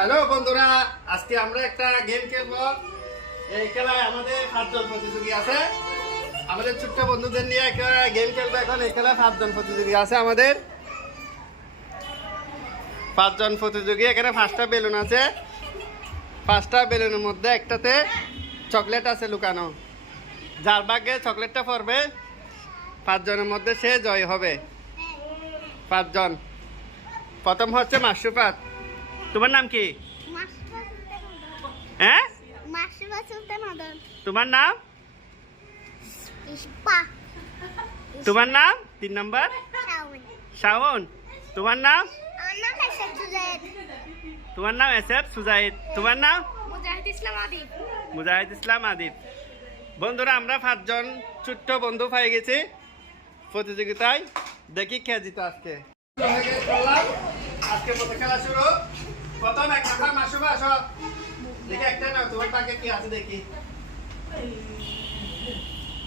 Hello বন্ধুরা, আজকে আমরা একটা গেম খেলবো। এই খেলায় আমাদের 5 জন প্রতিযোগী আছে। আমাদের ছোট্ট বন্ধুদের নিয়ে একটা গেম খেলবো এখন। এই খেলায় 5 জন প্রতিযোগী আছে আমাদের। 5 জন প্রতিযোগী। এখানে 5টা বেলুন আছে। 5টা বেলুনের মধ্যে একটাতে চকলেট আছে লুকানো। যার ভাগ্যে চকলেটটা পড়বে 5 জনের মধ্যে সে জয় হবে। 5 জন। প্রথম হচ্ছে মাশরুফাত। তোমার নাম কি? হ্যাঁ, তোমার নাম? তোমার নাম 3 নম্বর শাওন। তোমার নাম? তোমার নাম এসএফ সুজাইদ। তোমার নাম? মুজাহিদ ইসলাম আদিব। বন্ধুরা, আমরা 5 জন ছোট্ট বন্ধু পেয়ে গেছি প্রতিযোগিতায়। দেখি কে জিতে আজকে। আজকে প্রথম খেলা শুরু। প্রথম 1 নম্বর মাশরুফা, আসো। দেখি একটা নাও, তোমার পাকে কি আছে দেখি।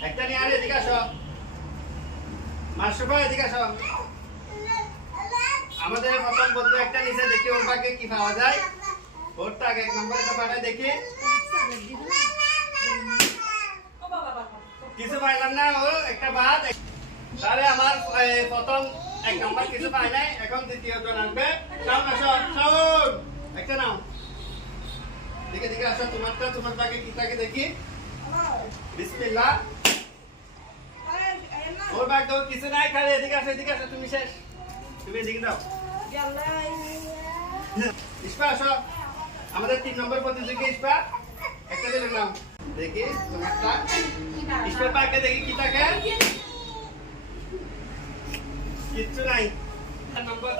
একটা নিয়ে আরে এদিকে আসো। মাশরুফা এদিকে আসো। আমাদের প্রথম বন্ধু একটা নিচে, দেখি ওর পাকে কি পাওয়া যায়। ওরটা আগে 1 নম্বর একটা পাঠাই দেখি। কিছু পাইলাম না, ও একটা বাদ। তাহলে আমার প্রথম 1 নম্বর কিছু পাই নাই। এখন দ্বিতীয় জন আসবে। শাওন আসো, শাওন একটা নাও। দেখে দেখে আসো তোমারটা, তোমার পাকে কি থাকে দেখি। বিসমিল্লাহ। ওর ভাগ তো কিছু নাই, খালি এদিকে আসো, এদিকে আসো। তুমি শেষ, তুমি এদিকে দাও। ইসপা আসো। আমাদের 3 নম্বর প্রতিযোগী ইসপা, একটা দিলে নাও দেখি তোমারটা। ইসপার পাকে দেখি কি থাকে। কিচ্ছু নাই। 4 নম্বর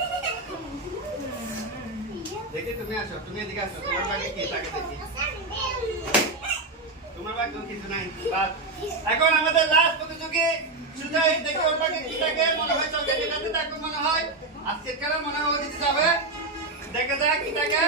দেখি, তুমি আসো, তুমি এদিকে আসো। তোমার পাকে কি থাকে দেখি। তোমার পাকে কিছু নাই। বাদ। এখন আমাদের লাস্ট প্রতিযোগী সুজাইদ, দেখি ওর পাকে কি থাকে। মনে হয় চকলেট এটাতে থাকবে মনে হয়। আজকের খেলা মনে হয় ও জিতে যাবে। দেখে যাক কি থাকে।